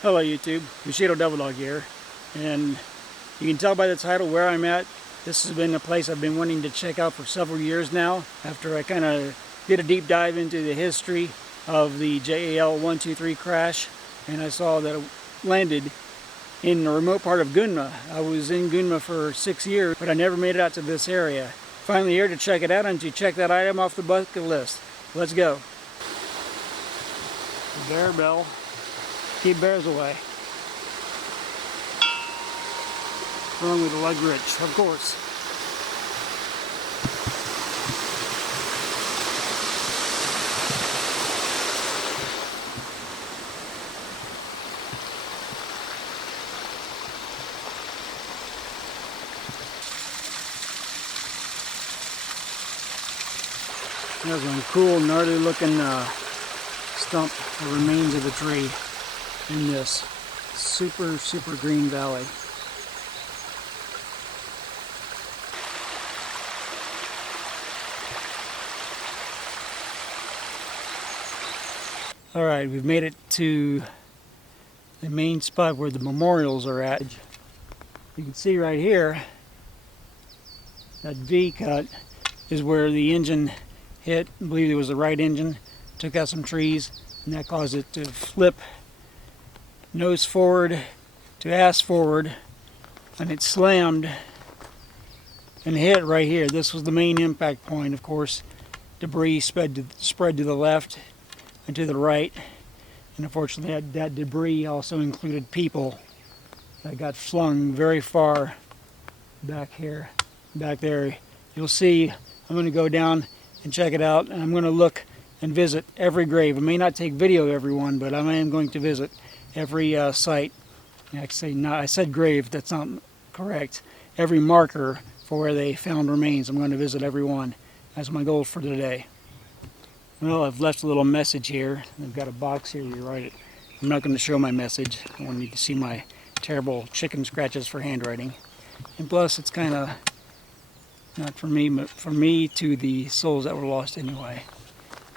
Hello YouTube, Bushido Devil Dog here, and you can tell by the title where I'm at. This has been a place I've been wanting to check out for several years now, after I kind of did a deep dive into the history of the JAL 123 crash, and I saw that it landed in the remote part of Gunma. I was in Gunma for 6 years, but I never made it out to this area. Finally here to check it out and to check that item off the bucket list. Let's go. Bear bell. Keep bears away. Wrong with the lug rich, of course. There's one cool, gnarly looking stump that remains of a tree in this super green valley. Alright, we've made it to the main spot where the memorials are at. You can see right here, that V cut is where the engine hit. I believe it was the right engine. Took out some trees, and that caused it to flip nose forward to ass forward, and it slammed and hit right here. This was the main impact point. Of course, debris spread to the left and to the right, and unfortunately that debris also included people that got flung very far back there. You'll see I'm going to go down and check it out, and I'm going to look and visit every grave. I may not take video of everyone, but I am going to visit every site. Actually, I said grave, that's not correct. Every marker for where they found remains, I'm going to visit every one. That's my goal for today. Well, I've left a little message here. I've got a box here, you write it. I'm not going to show my message. I want you to see my terrible chicken scratches for handwriting. And plus, it's kind of not for me, but for me to the souls that were lost anyway.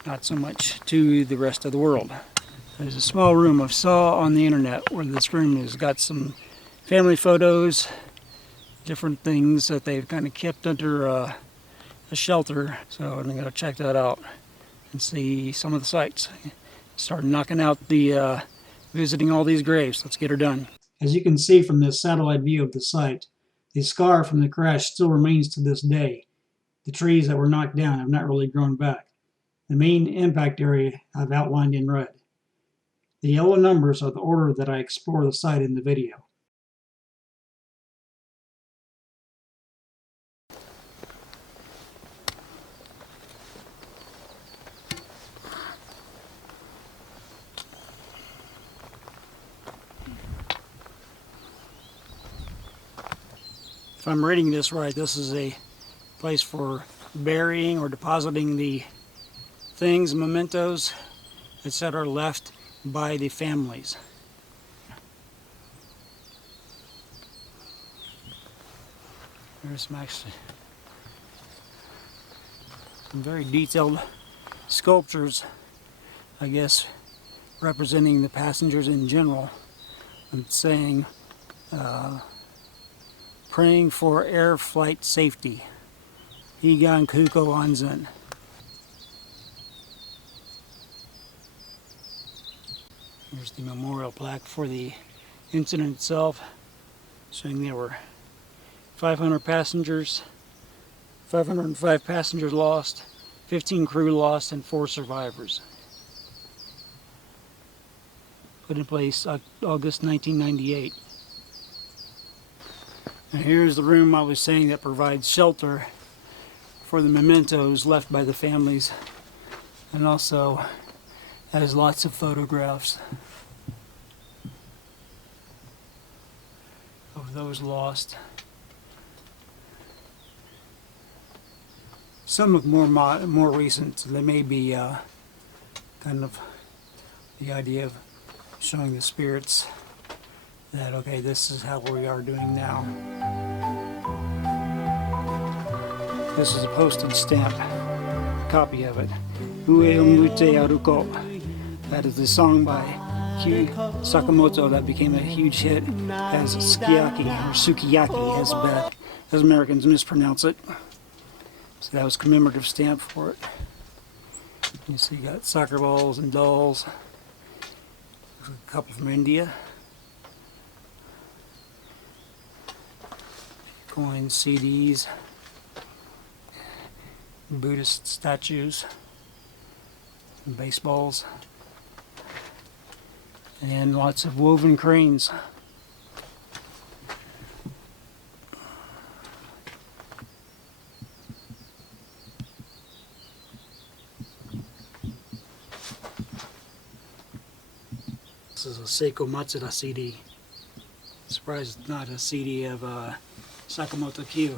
Not so much to the rest of the world. There's a small room I saw on the internet where this room has got some family photos, different things that they've kind of kept under a shelter. So I'm going to check that out and see some of the sites. Start knocking out the visiting all these graves. Let's get her done. As you can see from this satellite view of the site, the scar from the crash still remains to this day. The trees that were knocked down have not really grown back. The main impact area I've outlined in red. The yellow numbers are the order that I explore the site in the video. If I'm reading this right, this is a place for burying or depositing the things, mementos, etc. left by the families. There's some very detailed sculptures, I guess, representing the passengers in general, and saying, praying for air flight safety. Higan Kuko Anzen. Here's the memorial plaque for the incident itself, showing there were 500 passengers, 505 passengers lost, 15 crew lost, and 4 survivors. Put in place August 1998. And here's the room I was saying that provides shelter for the mementos left by the families, and also has lots of photographs of those lost. Some of more recent, so they may be kind of the idea of showing the spirits that, okay, this is how we are doing now. This is a postage stamp copy of it. Ue Mute Aruko. That is the song by Sakamoto that became a huge hit as Sukiyaki or Sukiyaki as Americans mispronounce it. So that was a commemorative stamp for it. You see, you got soccer balls and dolls. There's a couple from India. Coins, CDs, Buddhist statues, and baseballs, and lots of woven cranes. This is a Seiko Matsuda CD. Surprised it's not a CD of Sakamoto Kyo.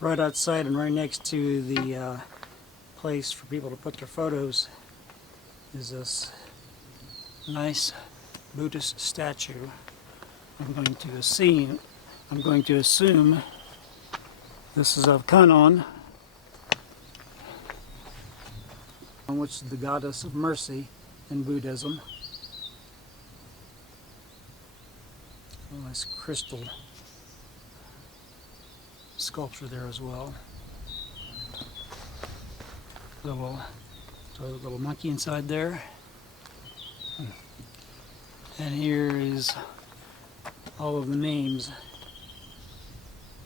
Right outside and right next to the place for people to put their photos is this nice Buddhist statue. I'm going to assume this is of Kannon, which is the goddess of mercy in Buddhism. A nice crystal sculpture there as well. Little monkey inside there. And here is all of the names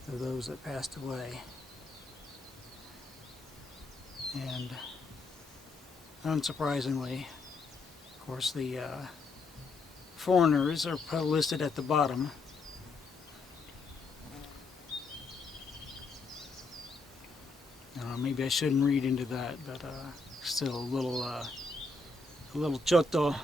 of those that passed away. And unsurprisingly, of course, the foreigners are listed at the bottom. Maybe I shouldn't read into that, but still a little chotto.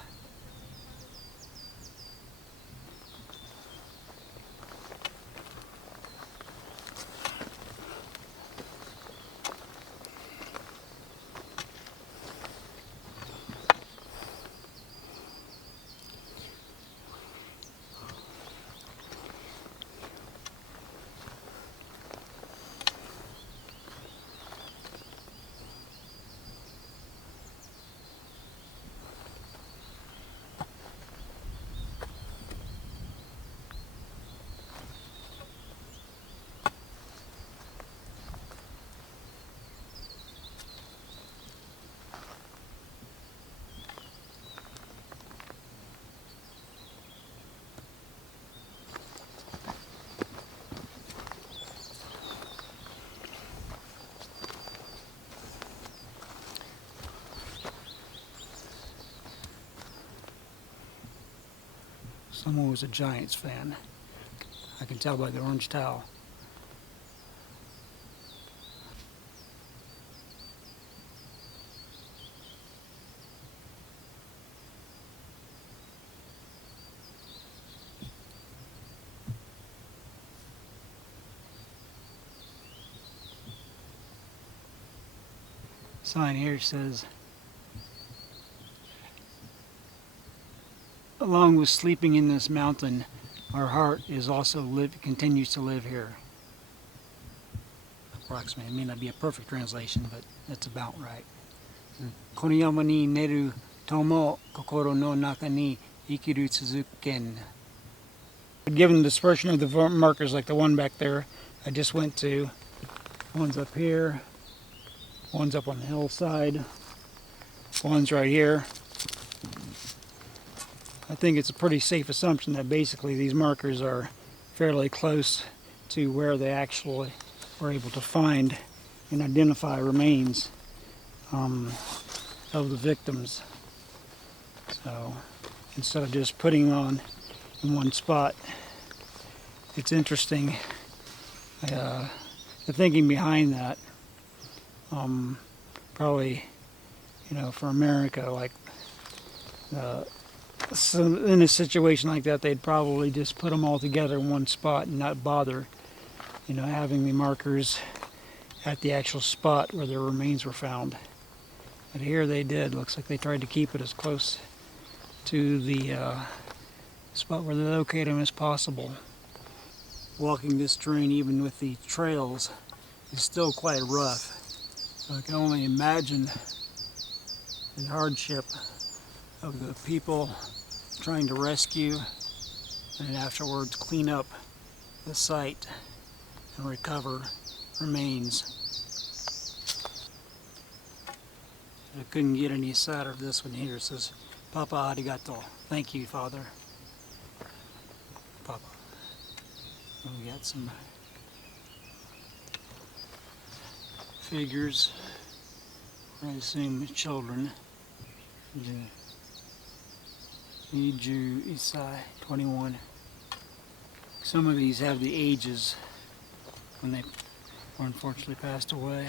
Someone was a Giants fan. I can tell by the orange towel. Sign here says, along with sleeping in this mountain, our heart is also continues to live here. Approximately. It may not be a perfect translation, but that's about right. Koniyama ni neru tomo kokoro no naka ni ikiru tsuzuken. Given the dispersion of the markers like the one back there I just went to, one's up here, one's up on the hillside, one's right here. I think it's a pretty safe assumption that basically these markers are fairly close to where they actually were able to find and identify remains of the victims. So instead of just putting them on in one spot, it's interesting the thinking behind that. Probably, for America, like So in a situation like that, they'd probably just put them all together in one spot and not bother, having the markers at the actual spot where their remains were found. But here they did. Looks like they tried to keep it as close to the spot where they locate them as possible. Walking this terrain, even with the trails, is still quite rough. So I can only imagine the hardship of the people trying to rescue and afterwards clean up the site and recover remains. I couldn't get any sadder. This one here says, "Papa arigato." Thank you, Father. Papa. And we got some figures. I assume children. Iju Isai, 21. Some of these have the ages when they were unfortunately passed away.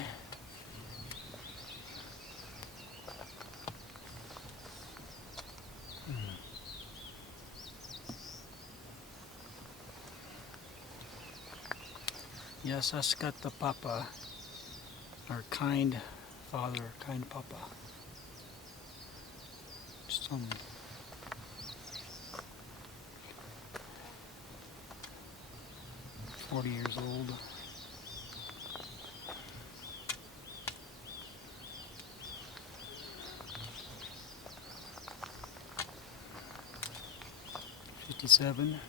Yes, Askata Papa, our kind father, kind Papa. Some 40 years old. '57.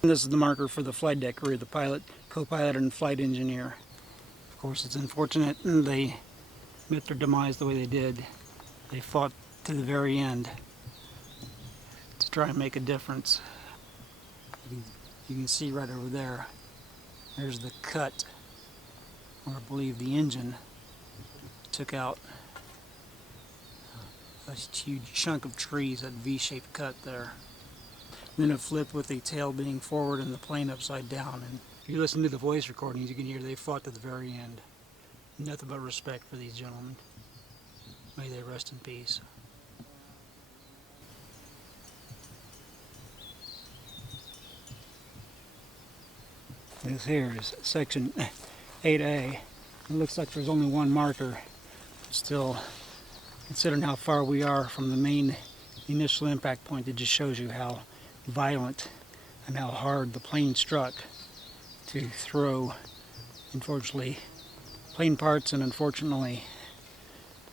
This is the marker for the flight deck crew, the pilot, co-pilot, and flight engineer. Of course, it's unfortunate they met their demise the way they did. They fought to the very end to try and make a difference. You can see right over there, there's the cut where I believe the engine took out a huge chunk of trees, that V-shaped cut there. And then it flipped with the tail being forward and the plane upside down. And if you listen to the voice recordings, you can hear they fought to the very end. Nothing but respect for these gentlemen. May they rest in peace. This here is section 8A. It looks like there's only one marker. Still, considering how far we are from the main initial impact point, it just shows you how violent and how hard the plane struck to throw, unfortunately, plane parts and unfortunately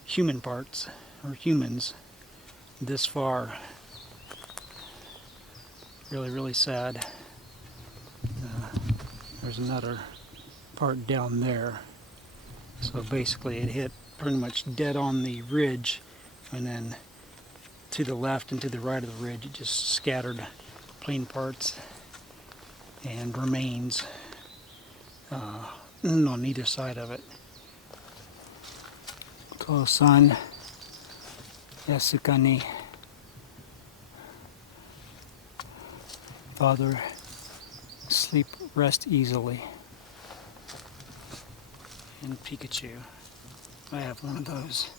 human parts, or humans, this far. Really, really sad. There's another part down there. So basically it hit pretty much dead on the ridge, and then to the left and to the right of the ridge it just scattered plane parts and remains on either side of it. Ko-san Yasukani. Father, sleep, rest easily. And Pikachu. I have one of those.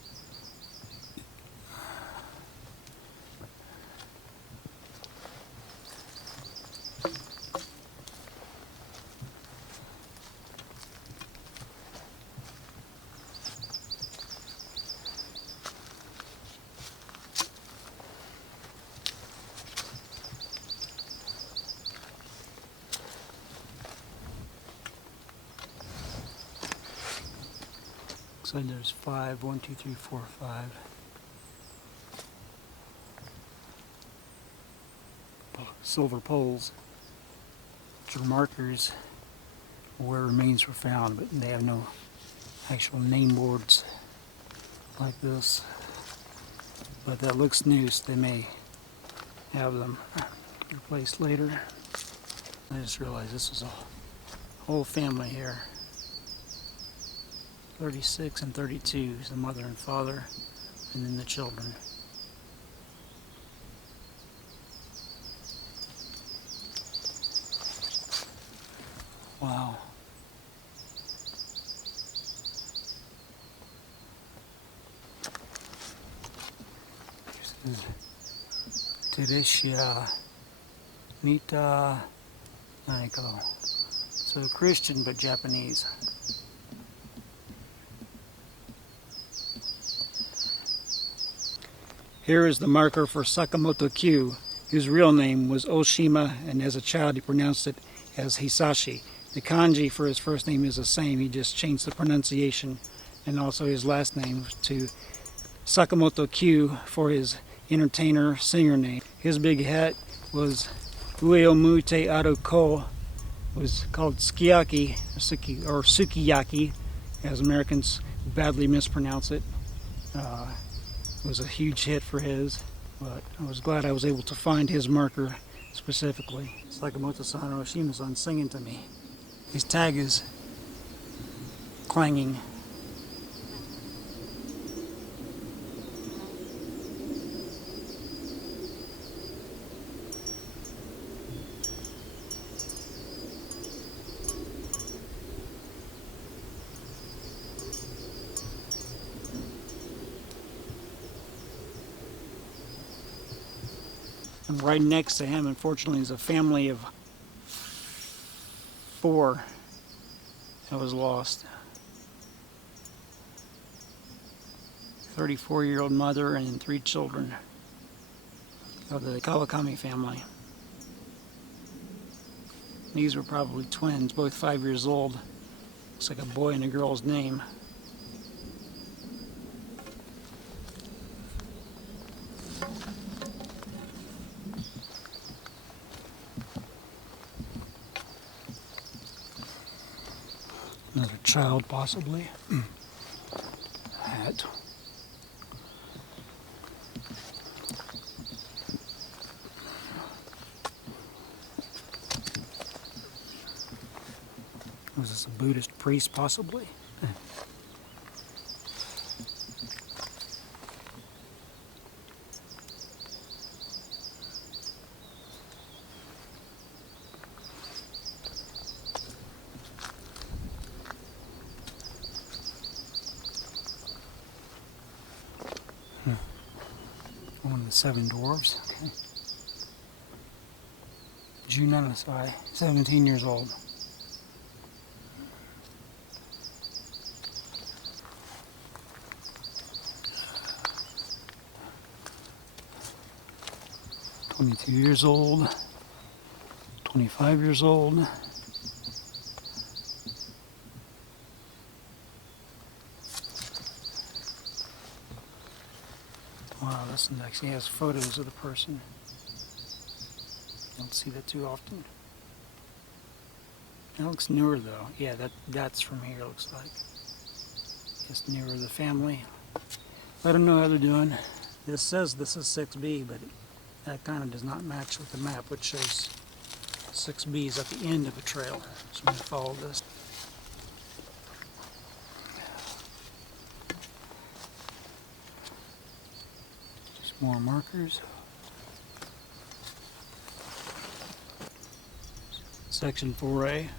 Looks like there's 5. 1, 2, 3, 4, 5. silver poles, which are markers where remains were found, but they have no actual name boards like this. But that looks new, so they may have them replaced later. I just realized this was a whole family here. 36 and 32 is the mother and father, and then the children. Wow. This is Teresia Mita Naiko. So Christian but Japanese. Here is the marker for Sakamoto Kyu, whose real name was Oshima, and as a child he pronounced it as Hisashi. The kanji for his first name is the same, he just changed the pronunciation, and also his last name to Sakamoto Kyu for his entertainer singer name. His big hat was Ueomute Aroko, was called Sukiyaki or Sukiyaki, as Americans badly mispronounce it. It was a huge hit for his, but I was glad I was able to find his marker specifically. Sakamoto-san or Oshima-san singing to me. His tag is clanging. And right next to him, unfortunately, is a family of 4 that was lost. 34-year-old mother and 3 children of the Kawakami family. These were probably twins, both 5 years old. Looks like a boy and a girl's name. Another child, possibly. Hat. Was this a Buddhist priest, possibly? One of the 7 dwarves. Okay. Junanasai, 17 years old. "22 years old, 25 years old." Wow, this one actually has photos of the person. Don't see that too often. That looks newer though. Yeah, that's from here, looks like. It's newer, the family. I don't know how they're doing. This says this is 6B, but that kind of does not match with the map, which shows 6B is at the end of the trail. So I'm going to follow this. Just more markers. Section 4A.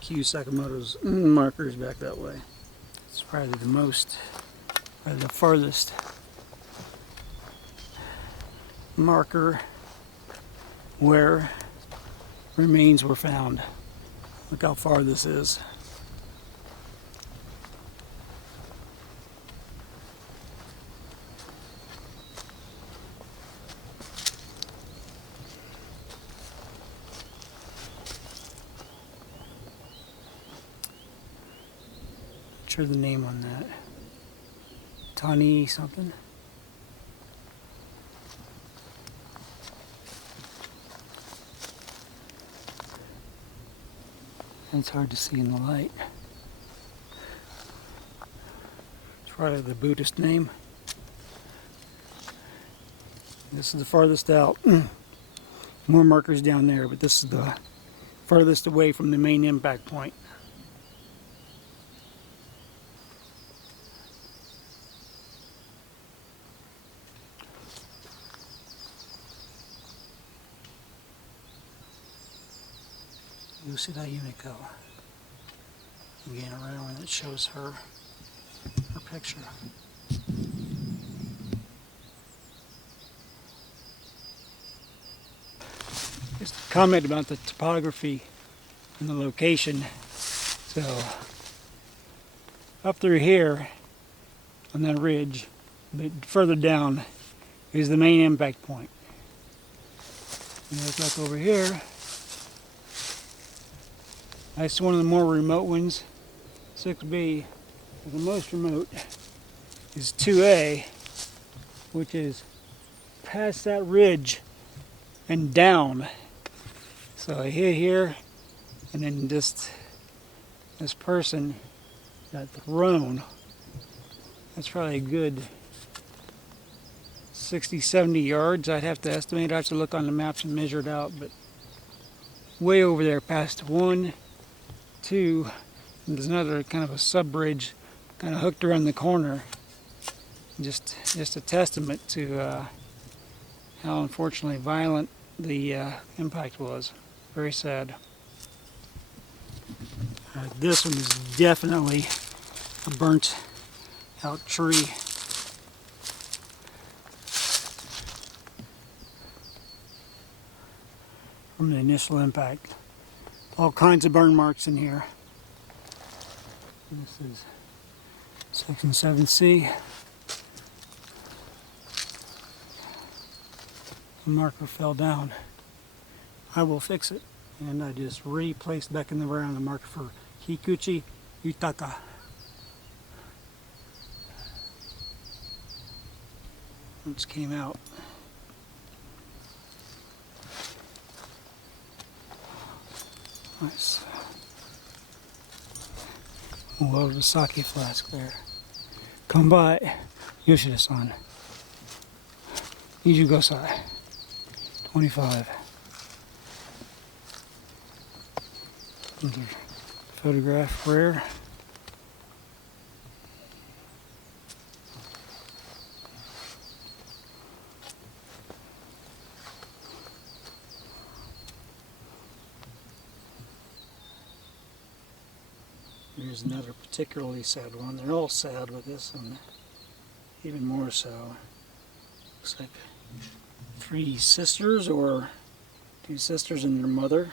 Kyu Sakamoto's markers back that way. It's probably the farthest marker where remains were found. Look how far this is. sure the name on that. Tani something. It's hard to see in the light. It's probably the Buddhist name. This is the farthest out. More markers down there, but this is the farthest away from the main impact point. Lucida Unico. Again, around when it shows her picture. Just a comment about the topography and the location. So, up through here on that ridge, a bit further down, is the main impact point. And look back over here. That's one of the more remote ones, 6B. The most remote is 2A, which is past that ridge and down. So I hit here, and then just this person got thrown. That's probably a good 60, 70 yards. I'd have to estimate. I'd have to look on the maps and measure it out, but way over there past 1, 2, and there's another kind of a sub-bridge kind of hooked around the corner. Just a testament to how unfortunately violent the impact was. Very sad. This one is definitely a burnt out tree. From the initial impact. All kinds of burn marks in here. This is section 7C. The marker fell down. I will fix it. And I just replaced back in the ground the marker for Kikuchi Yutaka. It just came out. Nice. We'll load the sake flask there. Come by, Yoshida-san. Ijugosai. 25. Another photograph rare. Here's another particularly sad one. They're all sad, but this one even more so. Looks like 3 sisters, or 2 sisters and their mother.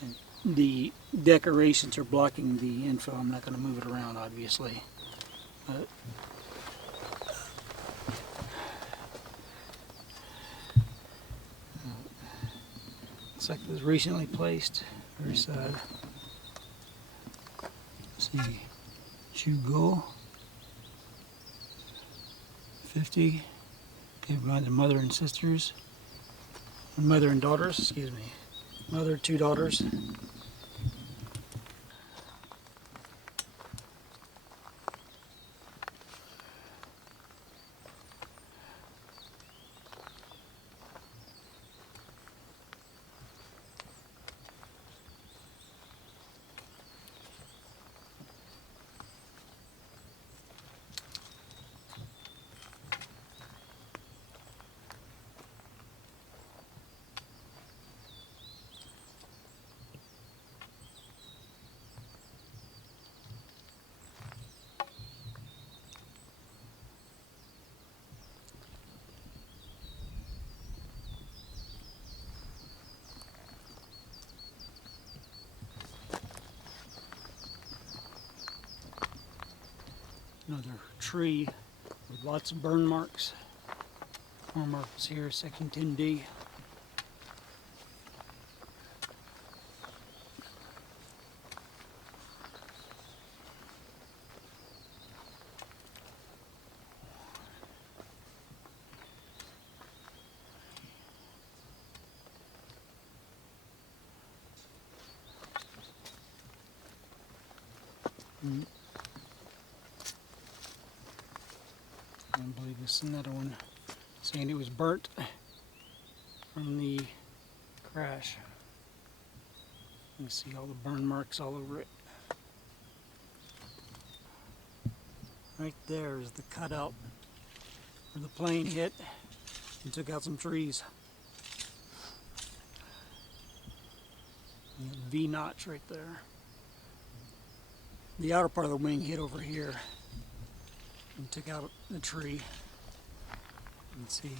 And the decorations are blocking the info. I'm not going to move it around, obviously. But looks like it was recently placed. Very sad. See, Chugo, 50, gave by the mother and sisters, mother and daughters, excuse me, mother, 2 daughters. Another tree with lots of burn marks. More marks here, section 10D. Mm. I believe this is another one saying it was burnt from the crash. You can see all the burn marks all over it. Right there is the cutout where the plane hit and took out some trees. And a V notch right there. The outer part of the wing hit over here and took out the tree. You can see.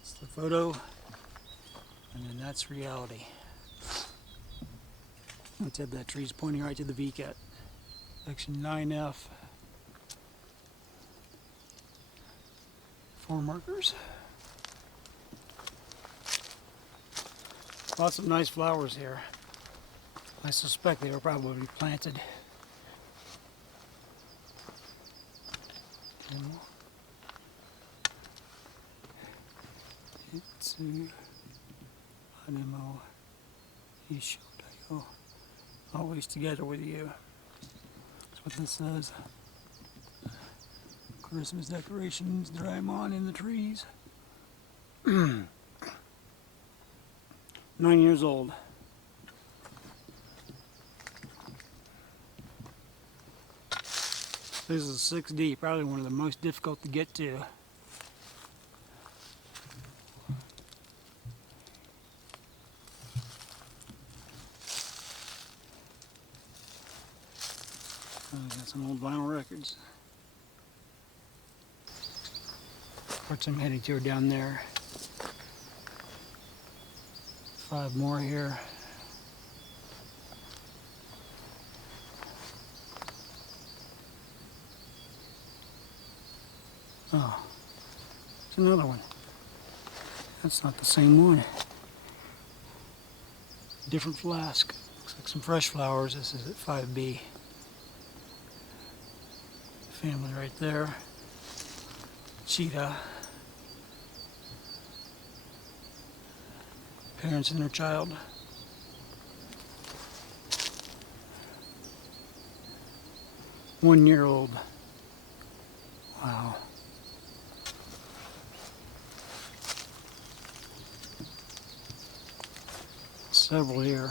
It's the photo, and then that's reality. Instead, that tree's pointing right to the VCAT. Section 9F. 4 markers. Lots of nice flowers here. I suspect they were probably planted. Itsu Animo Ishodayo. Always together with you. That's what this says. Christmas decorations, Doraemon in the trees. 9 years old. This is 6D, probably one of the most difficult to get to. Got some old vinyl records. Parts I'm heading to are down there. 5 more here. Oh, it's another one. That's not the same one. Different flask. Looks like some fresh flowers. This is at 5B. Family right there. Cheetah. Parents and their child. One-year-old. Wow. Several here.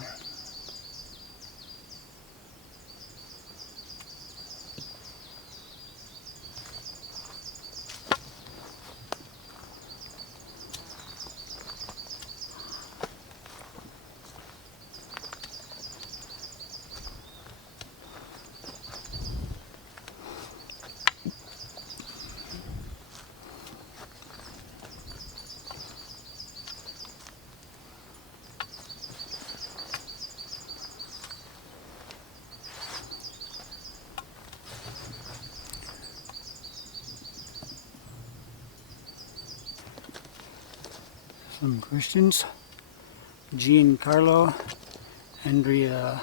Some Christians. Giancarlo, Andrea,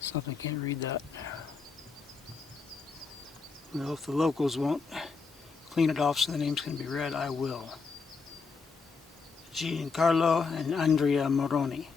something, can't read that. Well, if the locals won't clean it off so the name's going to be read, I will. Giancarlo and Andrea Moroni.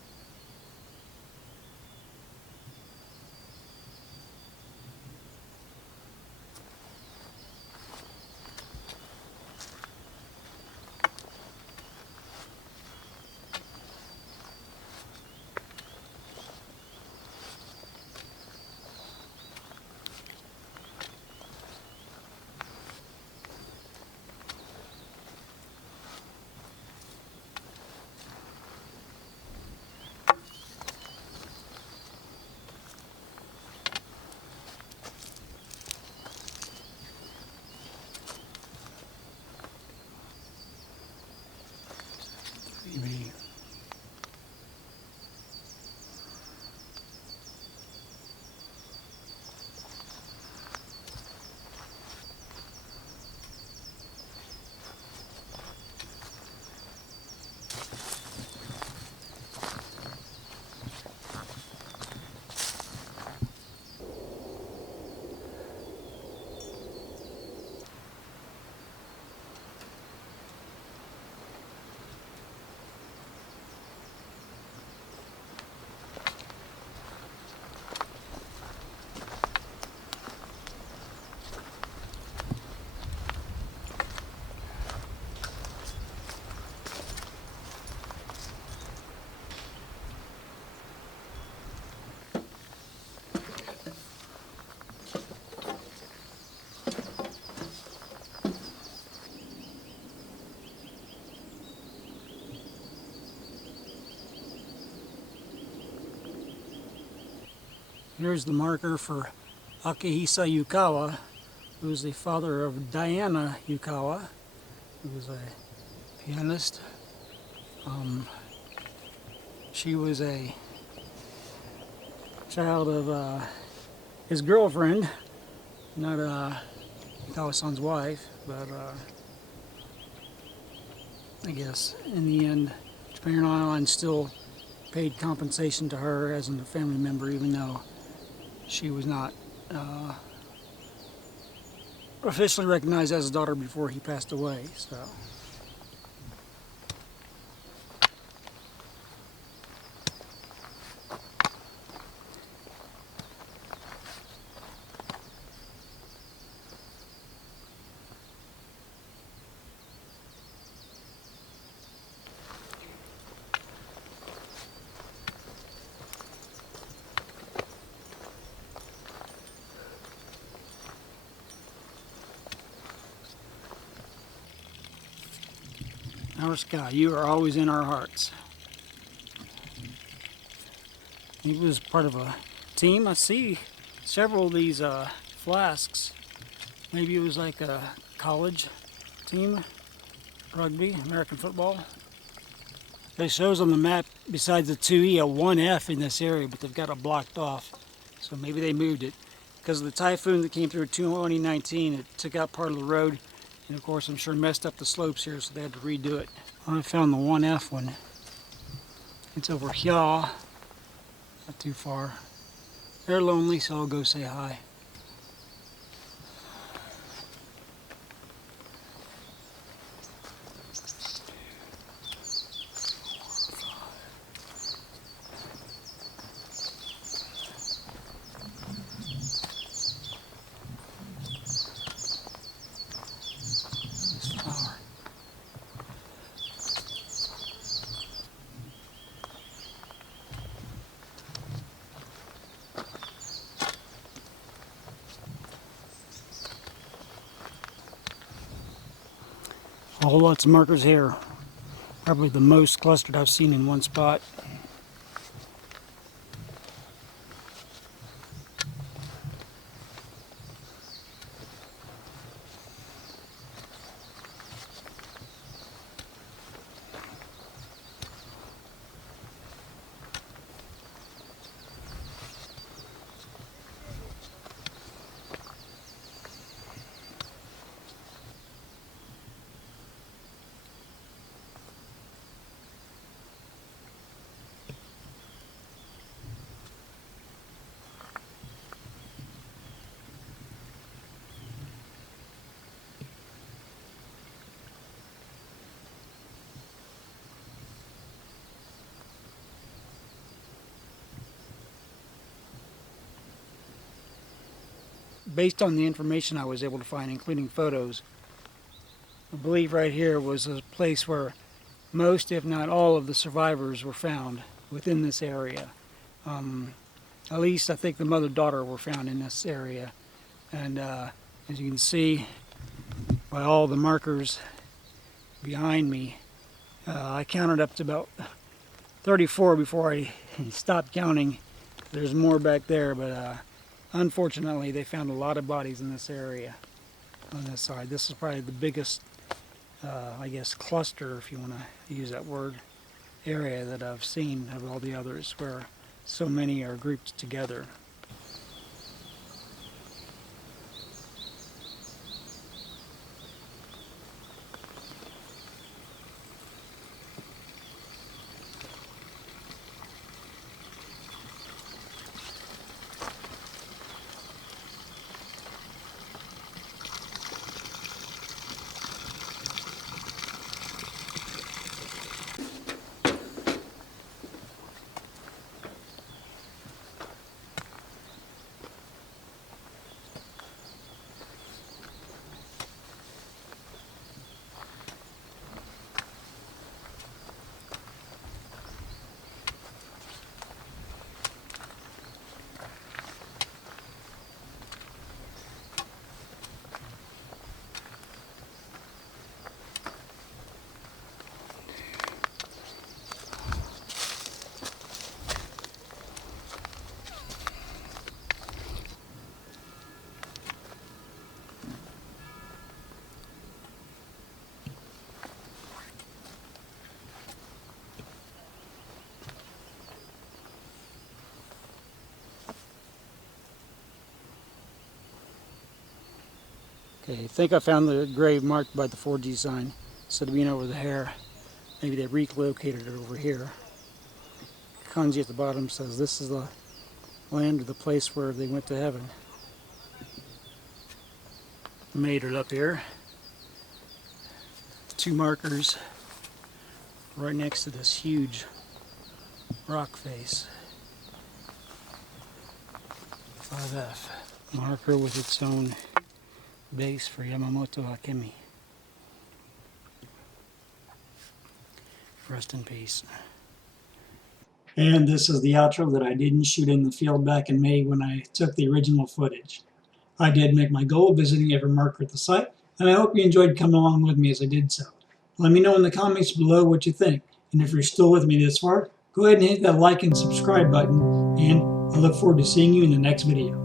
Maybe. Here's the marker for Akihisa Yukawa, who was the father of Diana Yukawa, who was a pianist. She was a child of his girlfriend, not Yukawa-san's wife, but I guess in the end, Japan Airlines still paid compensation to her as a family member, even though she was not officially recognized as a daughter before he passed away. So. Our Sky, you are always in our hearts. He was part of a team. I see several of these flasks. Maybe it was like a college team, rugby, American football. It shows on the map, besides the 2E, a 1F in this area, but they've got it blocked off. So maybe they moved it. Because of the typhoon that came through 2019, it took out part of the road. And of course, I'm sure messed up the slopes here, so they had to redo it. I found the 1F one. It's over here, not too far. They're lonely, so I'll go say hi. A whole lots of markers here. Probably the most clustered I've seen in one spot. Based on the information I was able to find, including photos, I believe right here was a place where most, if not all, of the survivors were found within this area. At least I think the mother-daughter were found in this area. And as you can see by all the markers behind me, I counted up to about 34 before I stopped counting. There's more back there, but unfortunately they found a lot of bodies in this area on this side. This is probably the biggest, I guess, cluster, if you want to use that word, area that I've seen of all the others where so many are grouped together. Okay, I think I found the grave marked by the 4G sign. Instead of being over there, maybe they relocated it over here. Kanji at the bottom says this is the land or the place where they went to heaven. Made it up here. 2 markers right next to this huge rock face. 5F. Marker with its own base for Yamamoto Akemi. Rest in peace. And this is the outro that I didn't shoot in the field back in May when I took the original footage. I did make my goal of visiting every marker at the site, and I hope you enjoyed coming along with me as I did so. Let me know in the comments below what you think, and if you're still with me this far, go ahead and hit that like and subscribe button, and I look forward to seeing you in the next video.